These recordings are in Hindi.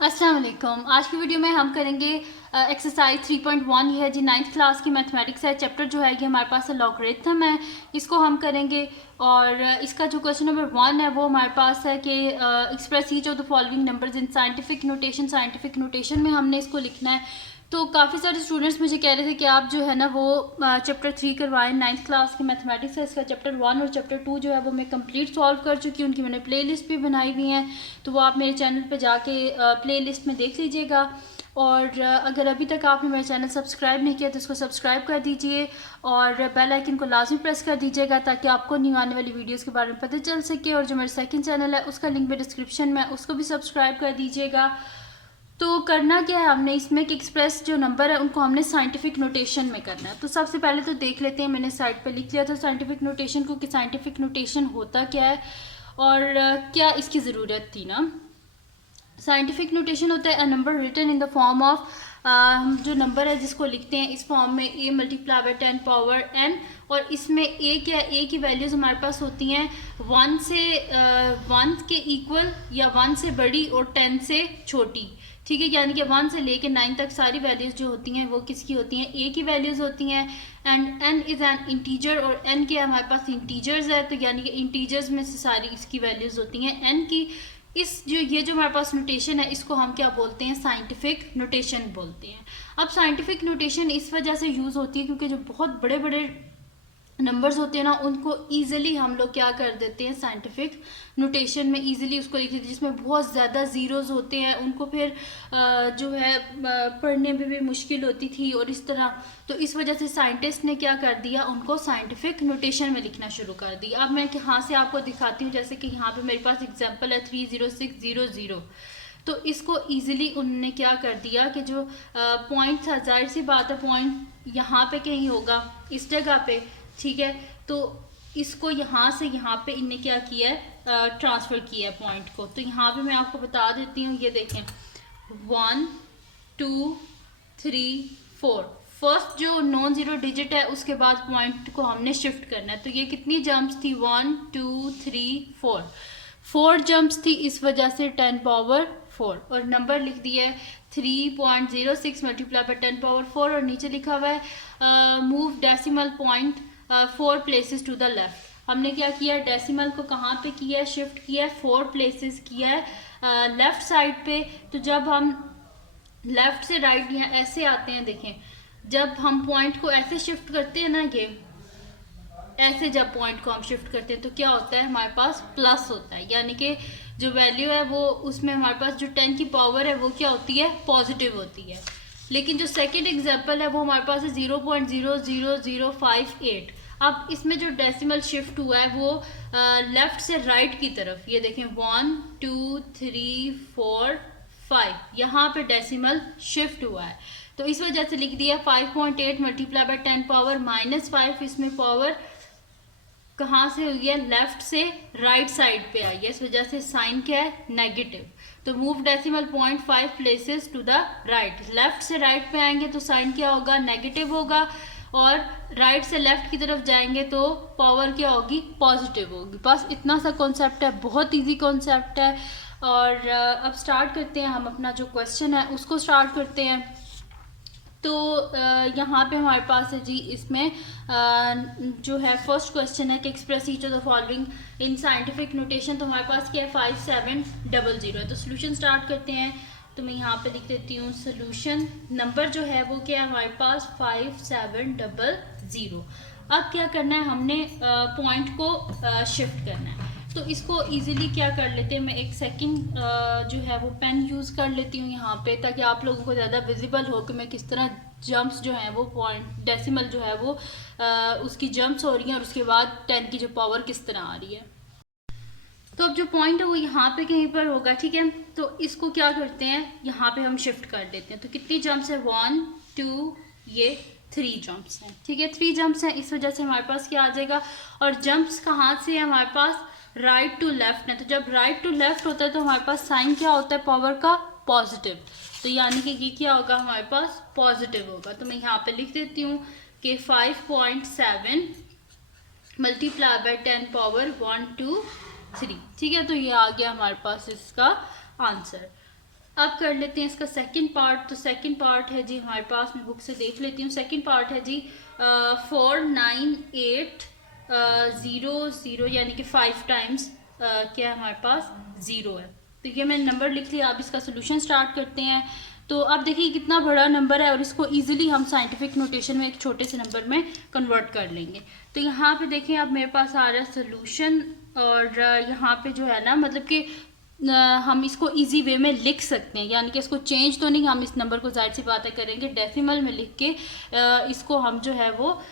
अस्सलाम वालेकुम। आज की वीडियो में हम करेंगे एक्सरसाइज 3.1। ये है जी 9th क्लास की मैथमेटिक्स है। चैप्टर जो है कि हमारे पास लॉगरिथम है, इसको हम करेंगे। और इसका जो क्वेश्चन नंबर 1 है वो हमारे पास है कि express each of the following numbers in scientific notation. Scientific notation में हमने इसको लिखना है। तो काफ़ी सारे स्टूडेंट्स मुझे कह रहे थे कि आप जो है ना वो चैप्टर 3 करवाएं। 9th क्लास की मैथमेटिक्स है, इसका चैप्टर 1 और चैप्टर 2 जो है वो मैं कंप्लीट सॉल्व कर चुकी हूँ। उनकी मैंने प्लेलिस्ट भी बनाई हुई हैं, तो वो आप मेरे चैनल पे जाके प्लेलिस्ट में देख लीजिएगा। और अगर अभी तक आपने मेरा चैनल सब्सक्राइब नहीं किया तो इसको सब्सक्राइब कर दीजिए और बेल आइकन को लाजमी प्रेस कर दीजिएगा ताकि आपको न्यू आने वाली वीडियोस के बारे में पता चल सके। और जो मेरा सेकंड चैनल है उसका लिंक भी डिस्क्रिप्शन में, उसको भी सब्सक्राइब कर दीजिएगा। तो करना क्या है हमने इसमें कि एक्सप्रेस जो नंबर है उनको हमने साइंटिफिक नोटेशन में करना है। तो सबसे पहले तो देख लेते हैं, मैंने साइड पे लिख लिया था साइंटिफिक नोटेशन को कि साइंटिफिक नोटेशन होता क्या है और क्या इसकी ज़रूरत थी ना। साइंटिफिक नोटेशन होता है a number written in the form of, हम जो नंबर है जिसको लिखते हैं इस फॉर्म में a multiply by 10 power n। और इसमें a क्या है, a की वैल्यूज़ हमारे पास होती हैं 1 से 1 के इक्वल या 1 से बड़ी और 10 से छोटी। ठीक है, यानी कि 1 से लेके 9 तक सारी वैल्यूज़ जो होती हैं वो किसकी होती हैं, a की वैल्यूज़ होती हैं। And n is an integer, और n क्या है हमारे पास इंटीजर्स है, तो यानी कि इंटीजर्स में से सारी इसकी वैल्यूज़ होती हैं n की। ये जो हमारे पास नोटेशन है इसको हम क्या बोलते हैं, साइंटिफिक नोटेशन बोलते हैं। अब साइंटिफिक नोटेशन इस वजह से यूज़ होती है क्योंकि जो बहुत बड़े बड़े नंबर्स होते हैं ना उनको ईजिली हम लोग क्या कर देते हैं, साइंटिफिक नोटेशन में ईजिली उसको लिख देते हैं। जिसमें बहुत ज़्यादा ज़ीरोज़ होते हैं उनको फिर जो है पढ़ने में भी मुश्किल होती थी और इस तरह। तो इस वजह से साइंटिस्ट ने क्या कर दिया, उनको साइंटिफिक नोटेशन में लिखना शुरू कर दिया। अब मैं यहाँ से आपको दिखाती हूँ, जैसे कि यहाँ पे मेरे पास एग्जांपल है 30600। तो इसको इजीली उन्होंने क्या कर दिया कि जो पॉइंट था, जाहिर सी बात है पॉइंट यहाँ पे कहीं होगा इस जगह पे, ठीक है। तो इसको यहाँ से यहाँ पे इनने क्या किया है, ट्रांसफ़र किया है पॉइंट को। तो यहाँ पे मैं आपको बता देती हूँ, ये देखें 1 2 3 4, फर्स्ट जो नॉन ज़ीरो डिजिट है उसके बाद पॉइंट को हमने शिफ्ट करना है। तो ये कितनी जंप्स थी, 1 2 3 4, 4 जंप्स थी, इस वजह से 10 पावर 4। और नंबर लिख दिया है 3.06 मल्टीप्लाई बाय 10 पावर 4। और नीचे लिखा हुआ है move decimal point 4 places to the left. हमने क्या किया, डेसिमल को कहाँ पे किया है, शिफ्ट किया है, 4 प्लेसेस किया है लेफ्ट साइड पे। तो जब हम लेफ्ट से राइट यहाँ ऐसे आते हैं, देखें जब हम पॉइंट को ऐसे शिफ्ट करते हैं ना, ये ऐसे जब पॉइंट को हम शिफ्ट करते हैं तो क्या होता है, हमारे पास प्लस होता है, यानी कि जो वैल्यू है वो उसमें हमारे पास जो 10 की पावर है वो क्या होती है, पॉजिटिव होती है। लेकिन जो सेकंड एग्जांपल है वो हमारे पास है 0.00058। अब इसमें जो डेसिमल शिफ्ट हुआ है वो लेफ्ट से राइट की तरफ, ये देखें 1 2 3 4 5, यहाँ पे डेसिमल शिफ्ट हुआ है। तो इस वजह से लिख दिया 5.8 मल्टीप्लाई बाय 10 पावर -5। इसमें पावर कहाँ से हुई है, लेफ्ट से राइट साइड पे आई है, इस वजह से साइन क्या है, नेगेटिव। तो move decimal point 5 places to the right, left से राइट पे आएंगे तो साइन क्या होगा, नेगेटिव होगा। और राइट से लेफ्ट की तरफ जाएंगे तो पावर क्या होगी, पॉजिटिव होगी। बस इतना सा कॉन्सेप्ट है, बहुत इजी कॉन्सेप्ट है। और अब स्टार्ट करते हैं, हम अपना जो क्वेश्चन है उसको स्टार्ट करते हैं। तो यहाँ पे हमारे पास है जी, इसमें जो है फर्स्ट क्वेश्चन है कि express each of the following in scientific notation. तो हमारे पास क्या है, 5700 है। तो सोल्यूशन स्टार्ट करते हैं। तो मैं यहाँ पे लिख देती हूँ सोल्यूशन। नंबर जो है वो क्या है हमारे पास 5700। अब क्या करना है, हमने पॉइंट को शिफ्ट करना है। तो इसको इजीली क्या कर लेते हैं, मैं एक सेकंड जो है वो पेन यूज़ कर लेती हूँ यहाँ पे, ताकि आप लोगों को ज़्यादा विजिबल हो कि मैं किस तरह जंप्स जो हैं वो पॉइंट डेसिमल जो है वो उसकी जंप्स हो रही हैं और उसके बाद 10 की जो पावर किस तरह आ रही है। तो अब जो पॉइंट है वो यहाँ पे कहीं पर होगा, ठीक है। तो इसको क्या करते हैं, यहाँ पे हम शिफ्ट कर देते हैं। तो कितनी जंप्स है, 1 2, ये 3 जंप्स हैं, ठीक है। 3 जंप्स हैं, इस वजह से हमारे पास क्या आ जाएगा। और जंप्स कहाँ से है हमारे पास, राइट टू लेफ्ट है। तो जब राइट टू लेफ्ट होता है तो हमारे पास साइन क्या होता है, पावर का पॉजिटिव। तो यानी कि ये क्या होगा, हमारे पास पॉजिटिव होगा। तो मैं यहाँ पे लिख देती हूँ कि 5.7 मल्टीप्लाई बाय 10 पावर 1 2 3, ठीक है। तो ये आ गया हमारे पास इसका आंसर। अब कर लेते हैं इसका सेकंड पार्ट। तो सेकंड पार्ट है जी हमारे पास, मैं बुक से देख लेती हूँ। सेकंड पार्ट है जी 4980 यानी कि 5 टाइम्स क्या है हमारे पास 0 है। तो ये मैंने नंबर लिख लिया। अब इसका सोल्यूशन स्टार्ट करते हैं। तो अब देखिए कितना बड़ा नंबर है और इसको इजीली हम साइंटिफिक नोटेशन में एक छोटे से नंबर में कन्वर्ट कर लेंगे। तो यहाँ पे देखें अब मेरे पास आ रहा है सोल्यूशन, और यहाँ पे जो है ना मतलब कि हम इसको इजी वे में लिख सकते हैं, यानी कि इसको चेंज तो नहीं, हम इस नंबर को जाहिर सी बातें करेंगे डेसिमल में लिख के इसको हम जो है वो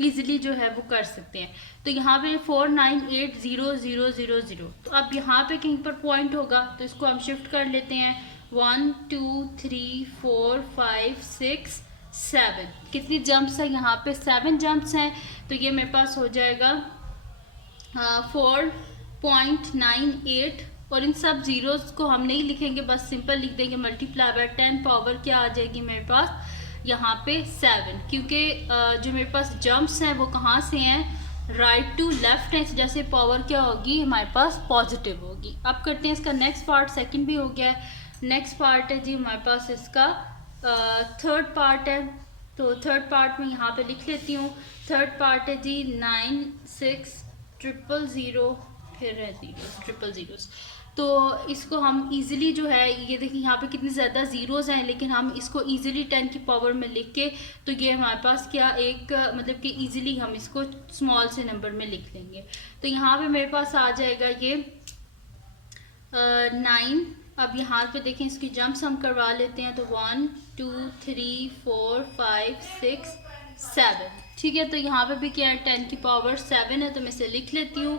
ईजिली जो है वो कर सकते हैं। तो यहाँ पे 498000, तो अब यहाँ पे कहीं पर पॉइंट होगा तो इसको हम शिफ्ट कर लेते हैं 1 2 3 4 5 6 7। कितनी जंप्स हैं यहाँ पे? 7 जंप्स हैं। तो ये मेरे पास हो जाएगा 4.98, और इन सब जीरोस को हम नहीं लिखेंगे, बस सिंपल लिख देंगे मल्टीप्लाई बाय 10 पावर क्या आ जाएगी मेरे पास यहाँ पे 7, क्योंकि जो मेरे पास जंप्स हैं वो कहाँ से हैं, राइट टू लेफ्ट है, जैसे पावर क्या होगी हमारे पास पॉजिटिव होगी। अब करते हैं इसका नेक्स्ट पार्ट। सेकंड भी हो गया है। नेक्स्ट पार्ट है जी हमारे पास इसका थर्ड पार्ट है। तो थर्ड पार्ट में यहाँ पे लिख लेती हूँ। थर्ड पार्ट है जी 96000 फिर है 000। तो इसको हम इजीली जो है, ये देखिए यहाँ पे कितनी ज़्यादा ज़ीरोज़ हैं, लेकिन हम इसको इजीली 10 की पावर में लिख के, तो ये हमारे पास क्या एक मतलब कि इजीली हम इसको स्मॉल से नंबर में लिख लेंगे। तो यहाँ पे मेरे पास आ जाएगा ये 9। अब यहाँ पे देखें इसकी जंप्स हम करवा लेते हैं। तो 1 2 3 4 5 6 7, ठीक है। तो यहाँ पे भी क्या है 10 की पावर 7 है, तो मैं इसे लिख लेती हूँ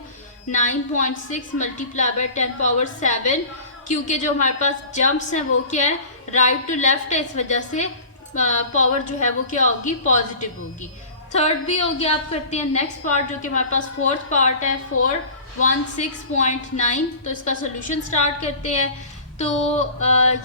9.6 मल्टीप्लाई बाय 10 पावर 7, क्योंकि जो हमारे पास जंप्स हैं वो क्या है राइट टू लेफ्ट है, इस वजह से पावर जो है वो क्या होगी पॉजिटिव होगी। थर्ड भी हो गया। आप करते हैं नेक्स्ट पार्ट जो कि हमारे पास फोर्थ पार्ट है 416.9। तो इसका सोल्यूशन स्टार्ट करते हैं। तो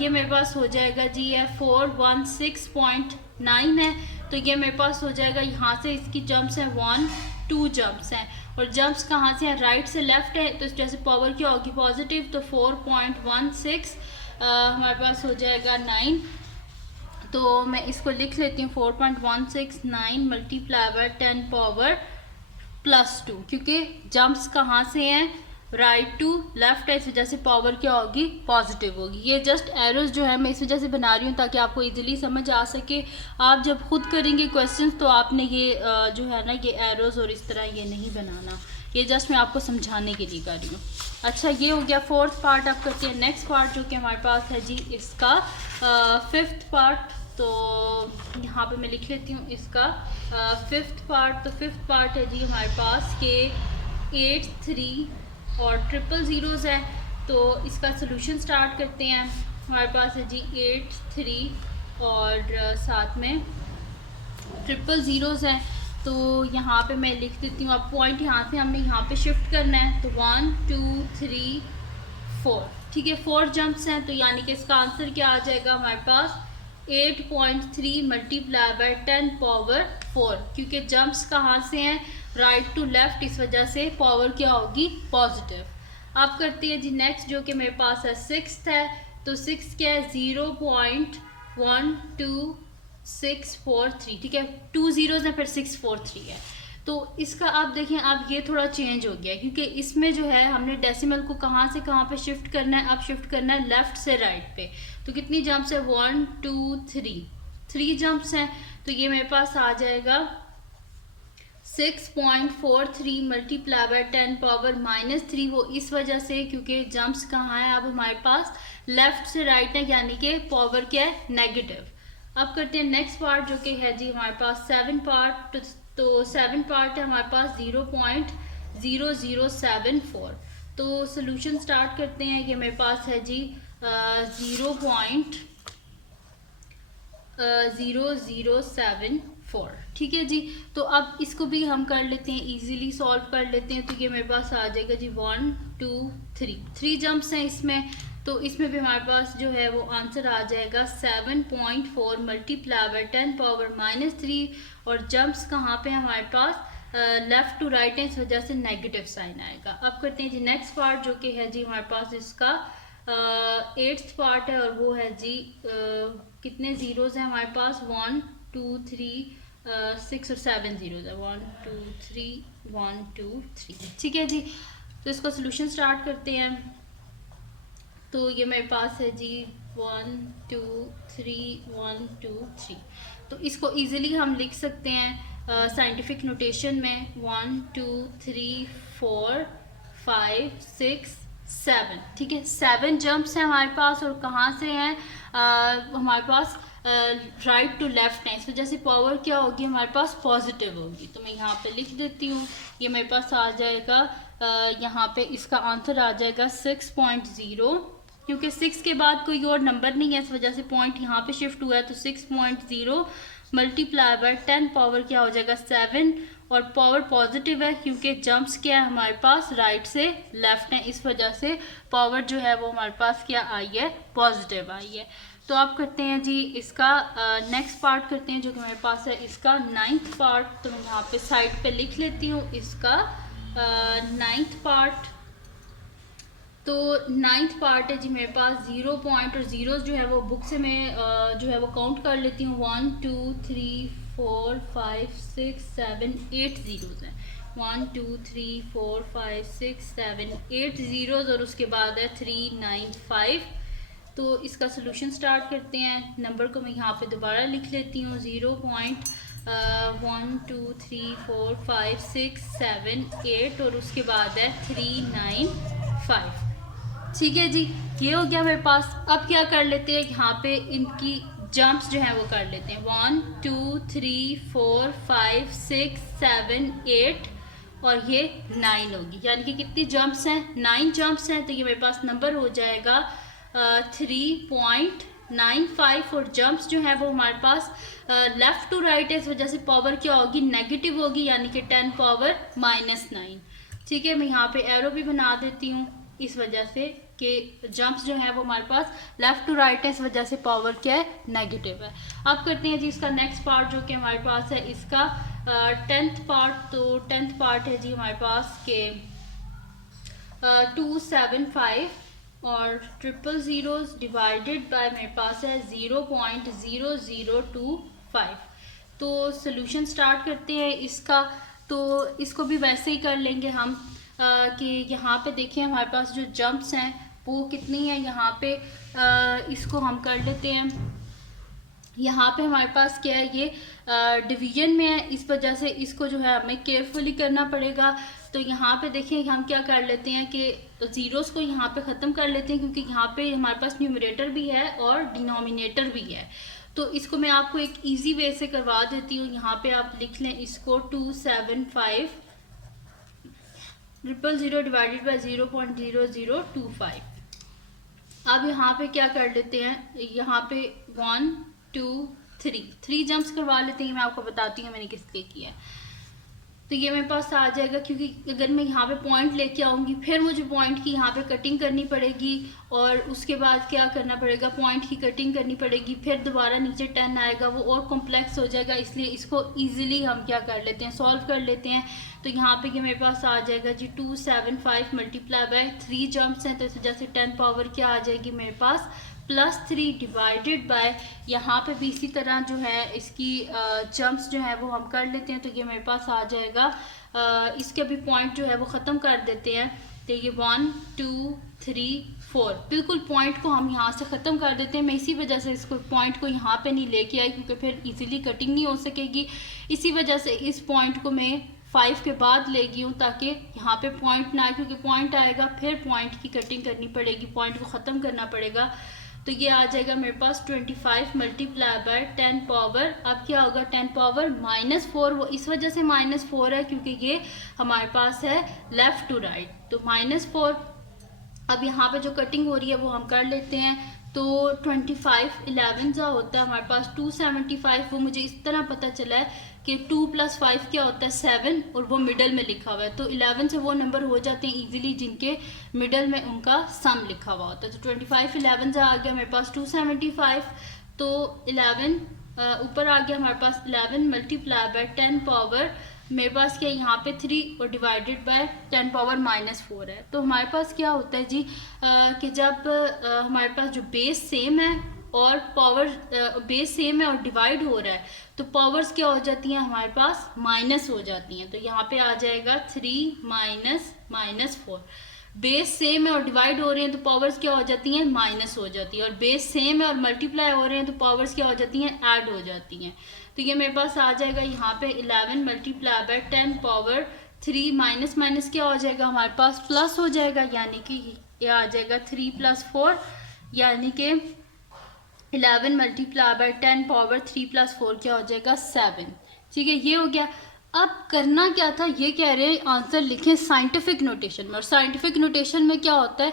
ये मेरे पास हो जाएगा जी है 416.9 है। तो ये मेरे पास हो जाएगा, यहाँ से इसकी जंप्स हैं 1 2 जंप्स हैं, और जंप्स कहाँ से हैं राइट से लेफ्ट है, तो इस वजह से पावर क्या होगी पॉजिटिव। तो 4.16 हमारे पास हो जाएगा 9। तो मैं इसको लिख लेती हूँ 4.169 मल्टीप्लाई बाय 10 पावर +2, क्योंकि जंप्स कहाँ से हैं राइट टू लेफ्ट है, इस वजह से पावर क्या होगी पॉजिटिव होगी। ये जस्ट एरोज जो है मैं इस वजह से बना रही हूँ ताकि आपको इजीली समझ आ सके। आप जब खुद करेंगे क्वेश्चंस तो आपने ये जो है ना ये एरोज और इस तरह ये नहीं बनाना, ये जस्ट मैं आपको समझाने के लिए कर रही हूँ। अच्छा ये हो गया फोर्थ पार्ट। अब करते हैं नेक्स्ट पार्ट जो कि हमारे पास है जी इसका फिफ्थ पार्ट। तो यहाँ पे मैं लिख लेती हूँ इसका फिफ्थ पार्ट। तो फिफ्थ पार्ट है जी हमारे पास के 8 3 और 000 है। तो इसका सोल्यूशन स्टार्ट करते हैं। हमारे पास है जी 8 3 और साथ में 000 हैं। तो यहाँ पे मैं लिख देती हूँ। अब पॉइंट यहाँ से हमें यहाँ पे शिफ्ट करना है। तो 1 2 3 4, ठीक है 4 जंप्स हैं। तो यानी कि इसका आंसर क्या आ जाएगा हमारे पास 8.3 मल्टीप्लाई बाय 10 पावर 4, क्योंकि जंप्स कहाँ से हैं राइट टू लेफ्ट, इस वजह से पावर क्या होगी पॉजिटिव। अब करते हैं जी नेक्स्ट जो कि मेरे पास है सिक्स्थ है। तो सिक्स क्या है 0.12643, ठीक है 2 ज़ीरोज़ है फिर 643 है। तो इसका आप देखें अब ये थोड़ा चेंज हो गया, क्योंकि इसमें जो है हमने डेसिमल को कहाँ से कहाँ पे शिफ्ट करना है, अब शिफ्ट करना है लेफ़्ट से राइट पे। तो कितनी जंप्स है 1 2 3 जंप्स हैं। तो ये मेरे पास आ जाएगा 6.43 मल्टीप्लाई बाय 10 पावर -3। वो इस वजह से क्योंकि जंप्स कहाँ है अब हमारे पास लेफ़्ट से राइट है, यानी कि पावर क्या है नेगेटिव। अब करते हैं नेक्स्ट पार्ट जो कि है जी हमारे पास 7 पार्ट। तो 7 पार्ट है हमारे पास 0.0074। तो सोल्यूशन स्टार्ट करते हैं। ये मेरे पास है जी 0.0074, ठीक है जी। तो अब इसको भी हम कर लेते हैं, इजीली सॉल्व कर लेते हैं। तो ये मेरे पास आ जाएगा जी 1 2 3 जंप्स हैं इसमें। तो इसमें भी हमारे पास जो है वो आंसर आ जाएगा 7.4 मल्टीप्लाई बाय 10 पावर -3, और जंप्स कहाँ पे हमारे पास लेफ़्ट टू राइट है, इस वजह से नेगेटिव साइन आएगा। अब करते हैं जी नेक्स्ट पार्ट जो कि है जी हमारे पास इसका एट्थ पार्ट है और वो है जी कितने ज़ीरोज़ हैं हमारे पास, 1 2 3 6 और 7 ज़ीरोज़ है, 1 2 3 1 2 3। ठीक है जी, तो इसको सोल्यूशन स्टार्ट करते हैं। तो ये मेरे पास है जी 1 2 3 1 2 3। तो इसको इजीली हम लिख सकते हैं साइंटिफिक नोटेशन में 1 2 3 4 5 6 7। ठीक है, 7 जंप्स हैं हमारे पास और कहाँ से हैं, हमारे पास राइट टू लेफ्ट है। इस वजह से पावर क्या होगी हमारे पास, पॉजिटिव होगी। तो मैं यहाँ पे लिख देती हूँ, ये मेरे पास आ जाएगा यहाँ पे इसका आंसर आ जाएगा 6.0, क्योंकि 6 के बाद कोई और नंबर नहीं है, इस वजह से पॉइंट यहाँ पे शिफ्ट हुआ है। तो 6.0 मल्टीप्लाई बाय 10 पावर क्या हो जाएगा 7, और पावर पॉजिटिव है क्योंकि जंप्स क्या है हमारे पास राइट से लेफ्ट है, इस वजह से पावर जो है वो हमारे पास क्या आई है, पॉजिटिव आई है। तो आप करते हैं जी इसका नेक्स्ट पार्ट करते हैं जो कि मेरे पास है इसका 9th पार्ट। तो मैं यहाँ पे साइड पे लिख लेती हूँ इसका 9th पार्ट। तो 9th पार्ट है जी मेरे पास 0 पॉइंट और ज़ीरोज़ जो है वो बुक से मैं जो है वो काउंट कर लेती हूँ, 1 2 3 4 5 6 7 8 ज़ीरोज़ हैं, 1 2 3 4 5 6 7 8 ज़ीरोज़ और उसके बाद है 3 9 5। तो इसका सोल्यूशन स्टार्ट करते हैं। नंबर को मैं यहाँ पे दोबारा लिख लेती हूँ, 0 पॉइंट 1 2 3 4 5 6 7 8 और उसके बाद है 3 9 5। ठीक है जी, ये हो गया मेरे पास। अब क्या कर लेते हैं, यहाँ पे इनकी जंप्स जो हैं वो कर लेते हैं, 1 2 3 4 5 6 7 8 और ये 9 होगी, यानी कि कितनी जंप्स हैं, 9 जंप्स हैं। तो ये मेरे पास नंबर हो जाएगा 3.95 और जंप्स जो है वो हमारे पास लेफ़्ट टू राइट है, इस वजह से पावर क्या होगी, नेगेटिव होगी, यानी कि 10 पावर -9। ठीक है, मैं यहाँ पे एरो भी बना देती हूँ इस वजह से कि जंप्स जो है वो हमारे पास लेफ़्ट टू राइट है, इस वजह से पावर क्या है, नेगेटिव है। अब करते हैं जी इसका नेक्स्ट पार्ट जो कि हमारे पास है इसका 10th पार्ट। तो 10th पार्ट है जी हमारे पास के 275 और ट्रिपल ज़ीरोज़ डिवाइडेड बाय मेरे पास है 0.0025। तो सोल्यूशन स्टार्ट करते हैं इसका। तो इसको भी वैसे ही कर लेंगे हम कि यहाँ पे देखिए हमारे पास जो जंप्स हैं वो कितनी है, यहाँ पे इसको हम कर लेते हैं। यहाँ पे हमारे पास क्या है, ये डिवीजन में है, इस वजह से इसको जो है हमें केयरफुली करना पड़ेगा। तो यहाँ पे देखिए हम क्या कर लेते हैं कि ज़ीरोज़ को यहाँ पे ख़त्म कर लेते हैं, क्योंकि यहाँ पे हमारे पास न्यूमरेटर भी है और डिनोमिनेटर भी है। तो इसको मैं आपको एक इजी वे से करवा देती हूँ। यहाँ पे आप लिख लें इसको 275 000 डिवाइडेड बाई 0.0025। अब यहाँ पे क्या कर लेते हैं, यहाँ पे 1 2 3 जंप्स करवा लेते हैं। मैं आपको बताती हूँ मैंने किस लिए किया है। तो ये मेरे पास आ जाएगा, क्योंकि अगर मैं यहाँ पे पॉइंट लेके आऊँगी फिर मुझे पॉइंट की यहाँ पे कटिंग करनी पड़ेगी और उसके बाद क्या करना पड़ेगा, पॉइंट की कटिंग करनी पड़ेगी, फिर दोबारा नीचे 10 आएगा, वो और कॉम्प्लेक्स हो जाएगा। इसलिए इसको ईजिली हम क्या कर लेते हैं, सॉल्व कर लेते हैं। तो यहाँ पे ये मेरे पास आ जाएगा जी 275 मल्टीप्लाई बाय 3 जंप्स हैं, तो इस वजह से 10 पावर क्या आ जाएगी मेरे पास +3 डिवाइडेड बाय, यहाँ पे भी इसी तरह जो है इसकी जंप्स जो है वो हम कर लेते हैं। तो ये मेरे पास आ जाएगा, इसके भी पॉइंट जो है वो ख़त्म कर देते हैं। तो ये 1 2 3 4 बिल्कुल पॉइंट को हम यहाँ से ख़त्म कर देते हैं। मैं इसी वजह से इसको पॉइंट को यहाँ पे नहीं लेके आई, क्योंकि फिर इजीली कटिंग नहीं हो सकेगी। इसी वजह से इस पॉइंट को मैं 5 के बाद ले गई हूँ, ताकि यहाँ पे पॉइंट ना आए, क्योंकि पॉइंट आएगा फिर पॉइंट की कटिंग करनी पड़ेगी, पॉइंट को ख़त्म करना पड़ेगा। तो ये आ जाएगा मेरे पास 25 मल्टीप्लाई बाय 10 पावर, अब क्या होगा 10 पावर -4। वो इस वजह से -4 है क्योंकि ये हमारे पास है लेफ़्ट टू राइट, तो -4। अब यहाँ पे जो कटिंग हो रही है वो हम कर लेते हैं। तो 25 11 सा होता है हमारे पास 275। वो मुझे इस तरह पता चला है कि 2 + 5 क्या होता है 7, और वो मिडल में लिखा हुआ है। तो 11 से वो नंबर हो जाते हैं इजीली जिनके मिडल में उनका सम लिखा हुआ होता है। तो 25 11 से आ गया मेरे पास 275। तो 11 ऊपर आ गया हमारे पास 11 मल्टीप्लाई बाय 10 पावर मेरे पास क्या यहाँ पे 3 और डिवाइडेड बाय 10 पावर -4 है। तो हमारे पास क्या होता है जी कि जब हमारे पास जो बेस सेम है और पावर बेस सेम है और डिवाइड हो रहा है तो पावर्स क्या हो जाती हैं हमारे पास माइनस हो जाती हैं। तो यहाँ पे आ जाएगा 3 -4। बेस सेम है और डिवाइड हो रहे हैं तो पावर्स क्या हो जाती हैं माइनस हो जाती है, और बेस सेम है और मल्टीप्लाई हो रहे हैं तो पावर्स क्या हो जाती हैं ऐड हो जाती हैं। तो ये मेरे पास आ जाएगा यहाँ पे 11 multiply by 10 power 3 minus minus क्या हो जाएगा हमारे पास प्लस हो जाएगा, यानी कि ये आ जाएगा 3 + 4 यानी कि 11 मल्टीप्लाई बाय 10 पावर 3 + 4 क्या हो जाएगा 7। ठीक है, ये हो गया। अब करना क्या था, ये कह रहे हैं आंसर लिखें साइंटिफिक नोटेशन में, और साइंटिफिक नोटेशन में क्या होता है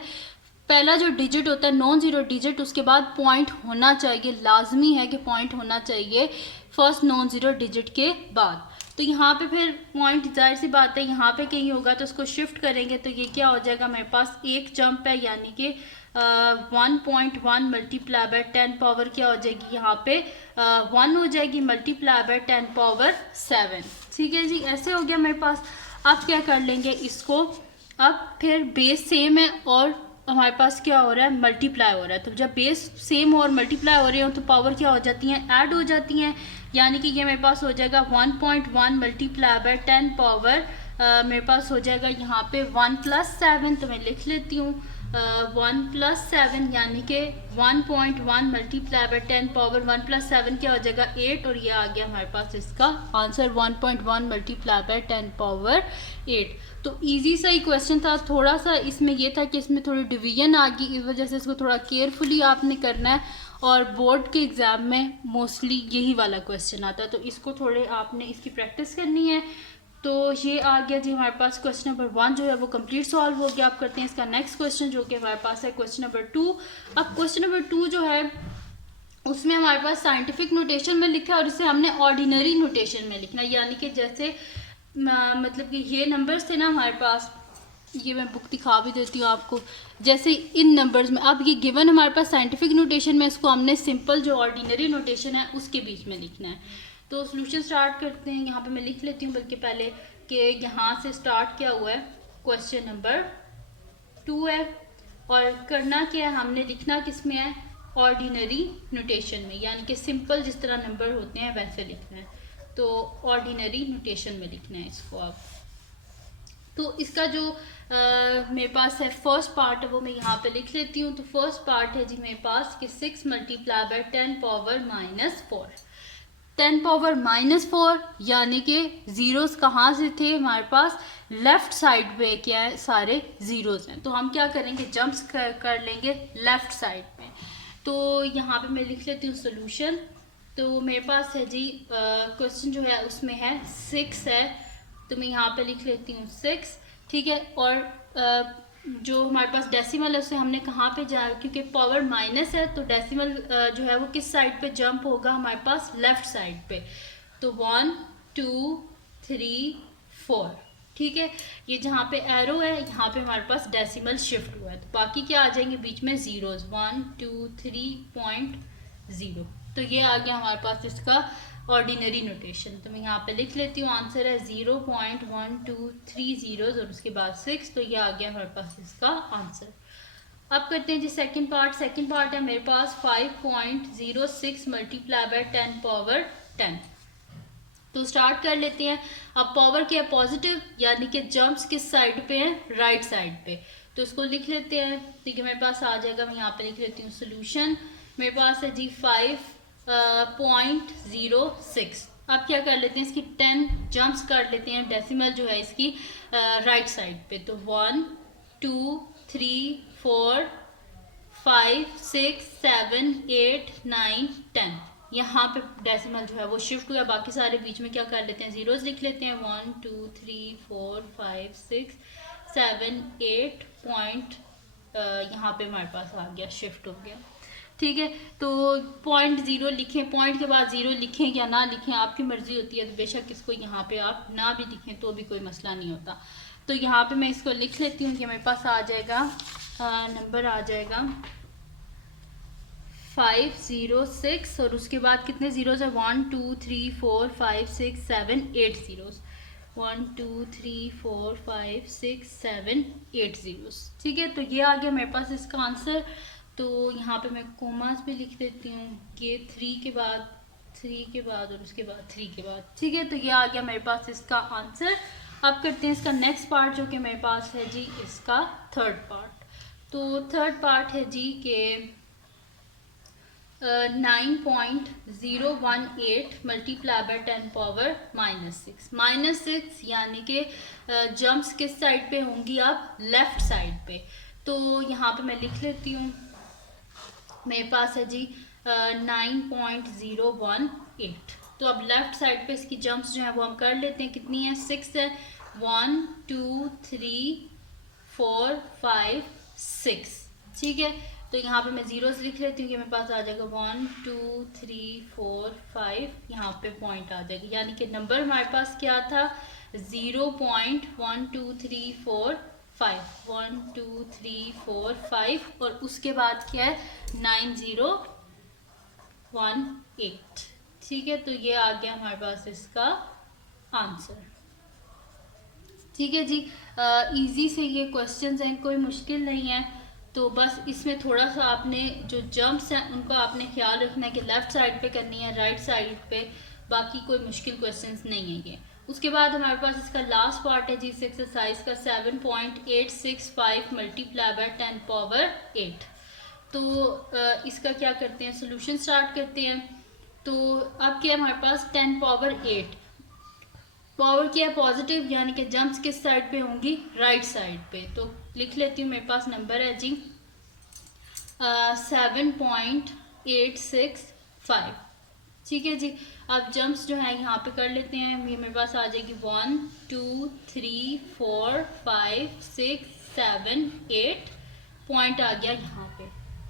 पहला जो डिजिट होता है नॉन ज़ीरो डिजिट, उसके बाद पॉइंट होना चाहिए, लाजमी है कि पॉइंट होना चाहिए फर्स्ट नॉन ज़ीरो डिजिट के बाद। तो यहाँ पे फिर पॉइंट जाहिर सी बात है यहाँ पे कहीं होगा तो उसको शिफ्ट करेंगे तो ये क्या हो जाएगा मेरे पास एक जंप है, यानी कि 1.1 मल्टीप्लाई बाय 10 पावर क्या हो जाएगी यहाँ पे 1 हो जाएगी मल्टीप्लाई बाय 10 पावर 7। ठीक है जी, ऐसे हो गया मेरे पास। अब क्या कर लेंगे इसको, अब फिर बेस सेम है और हमारे पास क्या हो रहा है मल्टीप्लाई हो रहा है, तो जब बेस सेम और मल्टीप्लाई हो रहे हो तो पावर क्या हो जाती हैं ऐड हो जाती हैं, यानी कि ये मेरे पास हो जाएगा 1.1 मल्टीप्लाई बाय 10 पावर मेरे पास हो जाएगा यहाँ पे 1 + 7। तो मैं लिख लेती हूँ 1 + 7 यानी कि 1.1 मल्टीप्लाई बाय 10 पावर 1 + 7 क्या हो जाएगा 8, और ये आ गया हमारे पास इसका आंसर 1.1 मल्टीप्लाई बाय 10 पावर 8। तो इजी सा ही क्वेश्चन था, थोड़ा सा इसमें ये था कि इसमें थोड़ी डिवीजन आ गई, इस वजह से इसको थोड़ा केयरफुली आपने करना है, और बोर्ड के एग्ज़ाम में मोस्टली यही वाला क्वेश्चन आता है, तो इसको थोड़े आपने इसकी प्रैक्टिस करनी है। तो ये आ गया जी हमारे पास क्वेश्चन नंबर 1 जो है वो कंप्लीट सॉल्व हो गया। आप करते हैं इसका नेक्स्ट क्वेश्चन जो कि हमारे पास है क्वेश्चन नंबर 2। अब क्वेश्चन नंबर 2 जो है उसमें हमारे पास साइंटिफिक नोटेशन में लिखा है और इसे हमने ऑर्डिनरी नोटेशन में लिखना है, यानी कि जैसे मतलब कि ये नंबर्स थे ना हमारे पास, ये मैं बुक दिखा भी देती हूँ आपको, जैसे इन नंबर्स में अब ये गिवन हमारे पास साइंटिफिक नोटेशन में, इसको हमने सिंपल जो ऑर्डिनरी नोटेशन है उसके बीच में लिखना है। तो सॉल्यूशन स्टार्ट करते हैं, यहाँ पे मैं लिख लेती हूँ बल्कि पहले कि यहाँ से स्टार्ट किया हुआ है क्वेश्चन नंबर 2 है, और करना क्या है हमने लिखना किस में है ऑर्डिनरी नोटेशन में, यानी कि सिंपल जिस तरह नंबर होते हैं वैसे लिखना है, तो ऑर्डिनरी नोटेशन में लिखना है इसको आप। तो इसका जो मेरे पास है फर्स्ट पार्ट है वो मैं यहाँ पे लिख लेती हूँ। तो फर्स्ट पार्ट है जी मेरे पास कि 6 मल्टीप्लाई बाय 10 पावर -4, 10 पावर -4 यानी कि ज़ीरोज़ कहाँ से थे हमारे पास लेफ़्ट साइड पे क्या है सारे ज़ीरोज़ हैं, तो हम क्या करेंगे जंप्स कर लेंगे लेफ़्ट साइड पे। तो यहाँ पे मैं लिख लेती हूँ सोल्यूशन। तो मेरे पास है जी क्वेश्चन जो है उसमें है 6 है, तो मैं यहाँ पे लिख लेती हूँ 6। ठीक है, और जो हमारे पास डेसिमल है उसे हमने कहाँ पे जा, क्योंकि पावर माइनस है तो डेसिमल जो है वो किस साइड पे जंप होगा हमारे पास लेफ़्ट साइड पे। तो 1 2 3 4। ठीक है, ये जहाँ पे एरो है यहाँ पे हमारे पास डेसिमल शिफ्ट हुआ है, तो बाकी क्या आ जाएंगे बीच में ज़ीरोज़ 1 2 3.0। तो ये आ गया हमारे पास इसका ऑर्डिनरी नोटेशन। तो मैं यहाँ पे लिख लेती हूँ आंसर है 0.1230 और उसके बाद 6, तो ये आ गया हमारे पास इसका आंसर। अब करते हैं जी सेकंड पार्ट। सेकंड पार्ट है मेरे पास 5.06 मल्टीप्लाई बाय 10 पावर 10। तो स्टार्ट कर लेते हैं। अब पावर क्या है पॉजिटिव, यानी कि जंप्स किस साइड पे हैं राइट साइड पे, तो इसको लिख लेते हैं। ठीक है, मेरे पास आ जाएगा, मैं यहाँ पे लिख लेती हूँ सोल्यूशन। मेरे पास है जी 5.06। अब क्या कर लेते हैं इसकी 10 जंप्स कर लेते हैं, डेसिमल जो है इसकी राइट साइड पे। तो 1 2 3 4 5 6 7 8 9 10, यहाँ पे डेसिमल जो है वो शिफ्ट हुआ, बाकी सारे बीच में क्या कर लेते हैं ज़ीरोज़ लिख लेते हैं। 1 2 3 4 5 6 7 8 पॉइंट यहाँ पे हमारे पास आ गया, शिफ्ट हो गया। ठीक है, तो 0.0 लिखें, पॉइंट के बाद 0 लिखें या ना लिखें आपकी मर्ज़ी होती है, तो बेशक इसको यहाँ पे आप ना भी लिखें तो भी कोई मसला नहीं होता। तो यहाँ पे मैं इसको लिख लेती हूँ कि मेरे पास आ जाएगा नंबर आ जाएगा 506 और उसके बाद कितने ज़ीरोज़ है 1 2 3 4 5 6 7 8 ज़ीरोज़। 1 2 3 4 5 6 7 8 ज़ीरोस। ठीक है, तो ये आ गया मेरे पास इसका आंसर। तो यहाँ पे मैं कोमास भी लिख देती हूँ, ये 3 के बाद, 3 के बाद और उसके बाद 3 के बाद। ठीक है, तो ये आ गया मेरे पास इसका आंसर। अब करते हैं इसका नेक्स्ट पार्ट, जो कि मेरे पास है जी इसका थर्ड पार्ट। तो थर्ड पार्ट है जी के 9.018 मल्टीप्लाई बाय 10 पावर -6। -6 यानी कि जम्प्स किस साइड पे होंगी, आप लेफ़्ट साइड पे। तो यहाँ पे मैं लिख लेती हूँ, मेरे पास है जी 9.018। तो अब लेफ़्ट साइड पे इसकी जंप्स जो है वो हम कर लेते हैं। कितनी है, 6 है। 1 2 3 4 5 6। ठीक है, तो यहाँ पे मैं ज़ीरोस लिख लेती हूँ कि मेरे पास आ जाएगा 1 2 3 4 5, यहाँ पे पॉइंट आ जाएगी, यानी कि नंबर हमारे पास क्या था, 0.1234 5, 1 2 3 4 5 और उसके बाद क्या है 9018। ठीक है, तो ये आ गया हमारे पास इसका आंसर। ठीक है जी, इजी से ये क्वेश्चंस हैं, कोई मुश्किल नहीं है। तो बस इसमें थोड़ा सा आपने जो जंप्स हैं उनको आपने ख्याल रखना है कि लेफ़्ट साइड पे करनी है, राइट साइड पे, बाकी कोई मुश्किल क्वेश्चंस नहीं है ये। उसके बाद हमारे पास इसका लास्ट पार्ट है जी इस एक्सरसाइज का 7.865 मल्टीप्लाई बाय 10 पावर 8। तो इसका क्या करते हैं, सोल्यूशन स्टार्ट करते हैं। तो अब क्या है हमारे पास 10 पावर 8, पावर क्या है पॉजिटिव, यानी कि जंप्स किस साइड पे होंगी, राइट साइड पे। तो लिख लेती हूँ, मेरे पास नंबर है जी 7.865। ठीक है जी, अब जंप्स जो है यहाँ पे कर लेते हैं। ये मेरे पास आ जाएगी 1 2 3 4 5 6 7 8, पॉइंट आ गया यहाँ पे।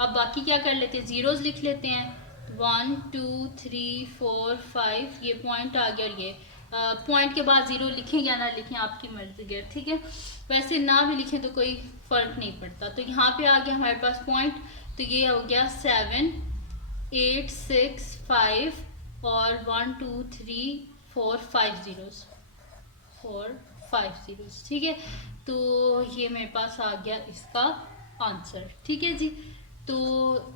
अब बाकी क्या कर लेते हैं, ज़ीरोज़ लिख लेते हैं। 1 2 3 4 5, ये पॉइंट आ गया। ये पॉइंट के बाद ज़ीरो लिखें या ना लिखें आपकी मर्जी है। ठीक है, वैसे ना भी लिखें तो कोई फ़र्क नहीं पड़ता। तो यहाँ पे आ गया हमारे पास पॉइंट, तो ये हो गया 7.865 और 1 2 3 4 5 ज़ीरोज़, 4 5 ज़ीरोज़। ठीक है, तो ये मेरे पास आ गया इसका आंसर। ठीक है जी, तो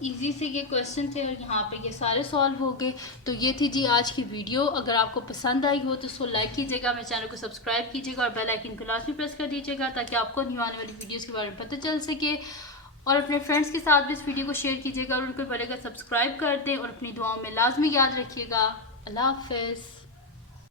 इजी से ये क्वेश्चन थे और यहाँ पे ये सारे सॉल्व हो गए। तो ये थी जी आज की वीडियो। अगर आपको पसंद आई हो तो इसको लाइक कीजिएगा, मेरे चैनल को सब्सक्राइब कीजिएगा और बेल आइकन को लाजमी प्रेस कर दीजिएगा ताकि आपको न्यू आने वाली वीडियोज़ के बारे में पता चल सके। और अपने फ्रेंड्स के साथ भी इस वीडियो को शेयर कीजिएगा और उनको बोलेगा सब्सक्राइब कर दें और अपनी दुआओं में लाजमी याद रखिएगा। अल्लाह हाफ़िज़।